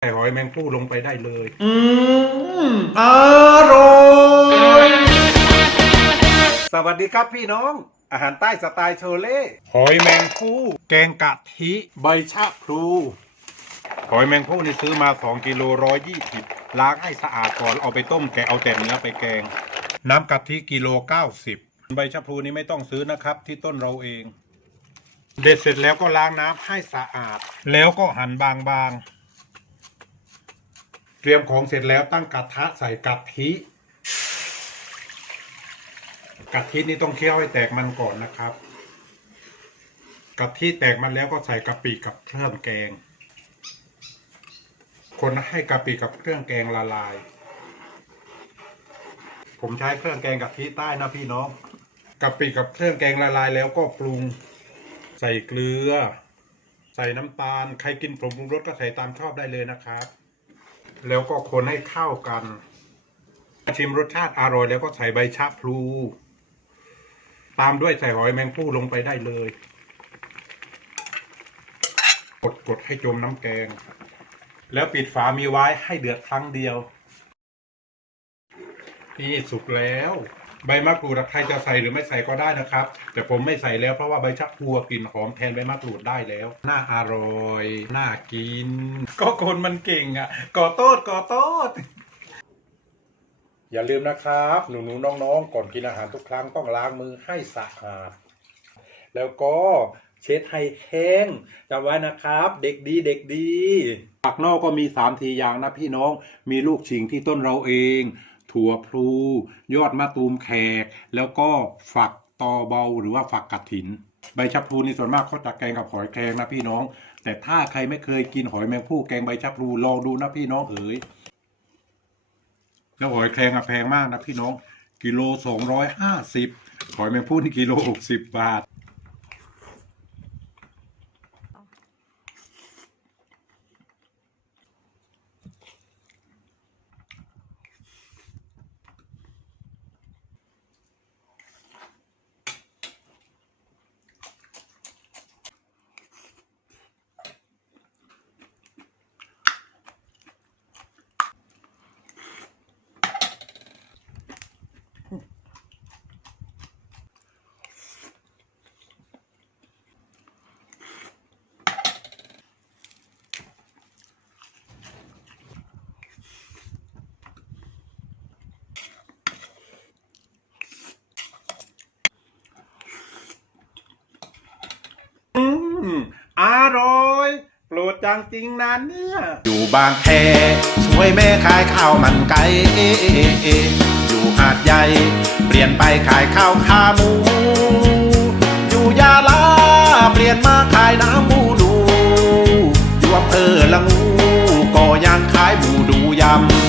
ใส่หอยแมงผู้ลงไปได้เลย อืมอร่อยสวัสดีครับพี่น้อง อาหารใต้สไตล์โชเล่หอยแมงผู้ แกงกะทิ ใบชะพลู หอยแมงผู้นี่ซื้อมา 2กิโลร้อยยี่สิบล้างให้สะอาดก่อนเอาไปต้มแกะเอาแต่เนื้อไปแกง น้ำกะทิกิโลเก้าสิบใบชะพลูนี้ไม่ต้องซื้อนะครับ ที่ต้นเราเอง เด็ดเสร็จแล้วก็ล้างน้ำให้สะอาด แล้วก็หั่นบางๆ เตรียมของเสร็จแล้วตั้งกระทะใส่กะทิกะทินี่ต้องเคี่ยวให้แตกมันก่อนนะครับกะทิแตกมันแล้วก็ใส่กะปิกับเครื่องแกง คนให้กะปิกับเครื่องแกงละลาย ผมใช้เครื่องแกงกะทิใต้นะพี่น้องกะปิกับเครื่องแกงละลายแล้วก็ปรุงใส่เกลือ ใส่น้ำตาล ใครกินผงปรุงรสก็ใส่ตามชอบได้เลยนะครับ แล้วก็คนให้เข้ากัน ชิมรสชาติอร่อยแล้วก็ใส่ใบชะพลู ตามด้วยใส่หอยแมงผู้ลงไปได้เลย กดกดให้จมน้ำแกง แล้วปิดฝามีไว้ให้เดือดครั้งเดียว นี่สุกแล้ว ใบมะกรูดใครจะใส่หรือไม่ใส่ก็ได้นะครับ แต่ผมไม่ใส่แล้วเพราะว่าใบชะพลูกลิ่นหอมแทนใบมะกรูดได้แล้ว น่าอร่อย น่ากิน ก็คนมันเก่งอะก่อโต้ก่อโต้อย่าลืมนะครับ หนูๆน้องๆ ก่อนกินอาหารทุกครั้งต้องล้างมือให้สะอาด แล้วก็เช็ดให้แห้งจำไว้นะครับ เด็กดีเด็กดีผักนอกก็มีสามทีอย่างนะพี่น้องมีลูกชิงที่ต้นเราเอง ถั่วพลู ยอดมะตูมแขก แล้วก็ฝักตอเบาหรือว่าฝักกระถิน ใบชะพลูนี่ส่วนมากเขาจะแกงกับหอยแครงนะพี่น้อง แต่ถ้าใครไม่เคยกินหอยแมงผู้แกงใบชะพลูลองดูนะพี่น้องเอ๋ยแล้วหอยแครงอะแพงมากนะพี่น้อง กิโลสองร้อยห้าสิบหอยแมงผู้นี่กิโลหกสิบบาท อร่อยโปรดจังจริงนะเนี่ย อยู่บางแคช่วยแม่ขายข้าวมันไก่อยู่หาดใหญ่ เปลี่ยนไปขายข้าวขาหมู อยู่ยาลาเปลี่ยนมาขายน้ำบูดูอยู่อำเภอละงูก็ยังขายบูดูยำ